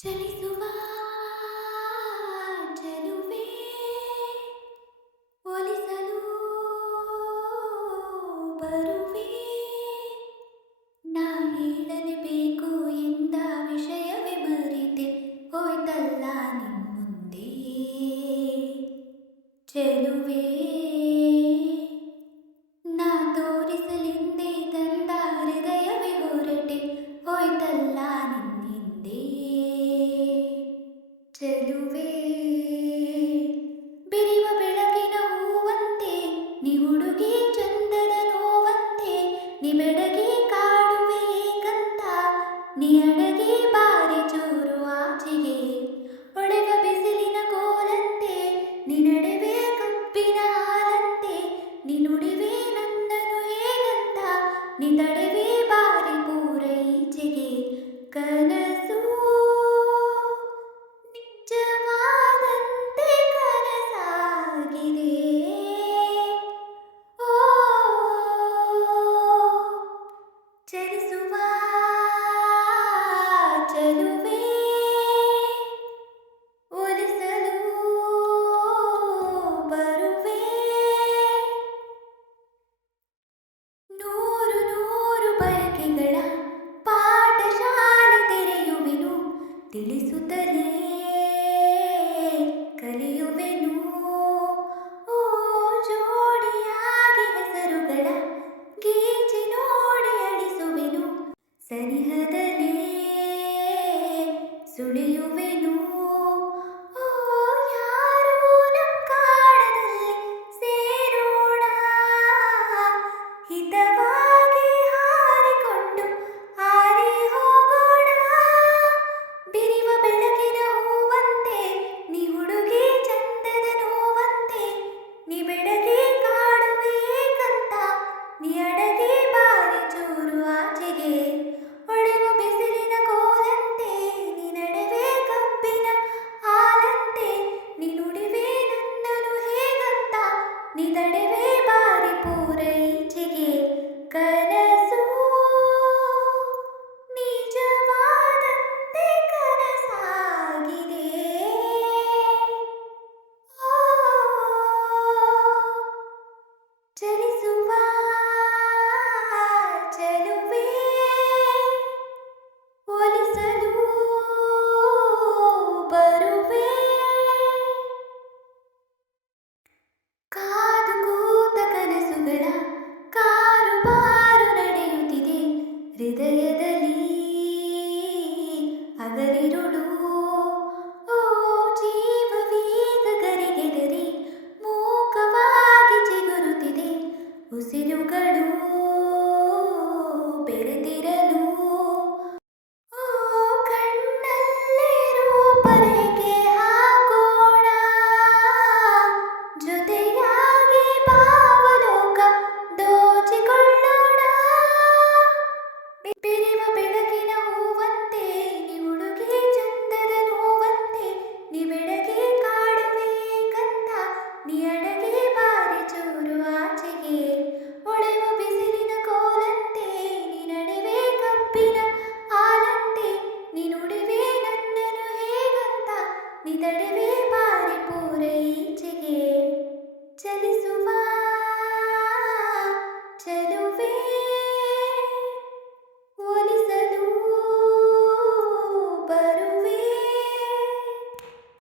ಚಲಿಸುವ ಚೆಲುವೆ ಒಲಿಸಲು ಬರುವೆ. ನಾ ಹೇಳಲೇಬೇಕು ಎಂದ ವಿಷಯವೇ ಮರೆತೆ ಹೋಯ್ತಲ್ಲ ನಿಮ್ಮುಂದೆ ಚೆಲುವೆ. ನಾ ತೋರಿಸಲೆಂದೇ ತಂದ ಹೃದಯವೇ ಹೊರಟೆ ಹೋಯ್ತಲ್ಲ ನಿನ್ನಿಂದೆ ಚೆಲುವೆ. ಬಿರಿವ ಬೆಳಕಿನ ಹೂವಂತೆ ನೀ ಹುಡುಗಿ ಚಂದದ ನೋವಂತೆ, ನೀ ಬೆಡಗಿ ಕಾಡುವೆ ಏಕಂತ, ನೀ ಅಡಗಿ ಬಾರಿ ಚೂರು ಆಚೆಗೆ ಒಡೆವ ಬಿಸಿಲಿನ ಕೋಲಂತೆ, ನೀ ನಡೆವೆ ಕಬ್ಬಿನ ಹಾಲಂತೆ, ನೀ ನುಡಿವೆ ನನ್ನನು ಹೇಗಂತ, ನೀ ತಡೆವೆ ಬಾರಿ ಪೂರ ಈಚೆಗೆ. ಕನಸು ನಿಜವಾದಂತೆ ಕನಸಾಗಿದೆ. ಓ ಚಲಿಸುವ ಚೆಲುವೆ ಒಲಿಸಲು ಬರುವೆ. ನೂರು ನೂರು ಬಯಕೆಗಳ ಪಾಠಶಾಲೆ ತೆರೆಯುವೆನು, ತಿಳಿಸುತ್ತಲೇ ಕಲಿಯುವೆನು. ಓ ಜೋಡಿಯಾಗಿ ಹೆಸರುಗಳ ಗೀಚಿ ನೋಡಿ ಅಳಿಸುವೆನು, ಸನಿಹದಲೇ ಸುಳಿಯುವೆನು. ಓ ಯಾರೋ ನಮ್ ಕಾಡದಲ್ಲಿ ಸೇರೋಣ, ಹಿತವಾಗಿ ಹಾರಿಕೊಂಡು ಹಾರಿ ಹೋಗೋಣ. ಬಿರಿವ ಬೆಳಕಿನ ಹೂವಂತೆ ನೀ ಹುಡುಗಿ ಚಂದದ ನೋವಂತೆ, ನೀ ಬೆಡಗಿ ಕಾಡುವೆ ಏಕಂತ, ನೀ ಅಡಗಿ ಬಾರಿ ಚೂರು ಆಚೆಗೆ ಹೊಳೆವ ಬಿಸಿಲಿನ ಕೋಲಂತೆ, ನೀ ನಡೆವೆ ಕಬ್ಬಿನ ಹಾಲಂತೆ, ನೀ ನುಡಿವೆ ನನ್ನನು ಹೇಗಂತ, ನೀ ತಡೆವೆ ಬಾರಿ ಪೂರ ಈಚೆಗೆ. ಕನಸು ನಿಜವಾದಂತೆ ಕನಸಾಗಿದೆ. ಓ ಚಲಿಸುವ ಚೆಲುವೆ ಒಲಿಸಲು ಬರುವೆ. ಕಾದು ಕೂತ ಕನಸುಗಳ ಕಾರುಬಾರು ನಡೆಯುತ್ತಿದೆ ಹೃದಯದಲ್ಲಿ ಹಗಲಿರುಳು. ಓ ಜೀವವೀಗ ಗರಿಗೆದರಿ ಮೂಕವಾಗಿ ಚಿಗುರುತ್ತಿದೆ, ಉಸಿರುಗಳು ಬೆರೆತಿರಲು.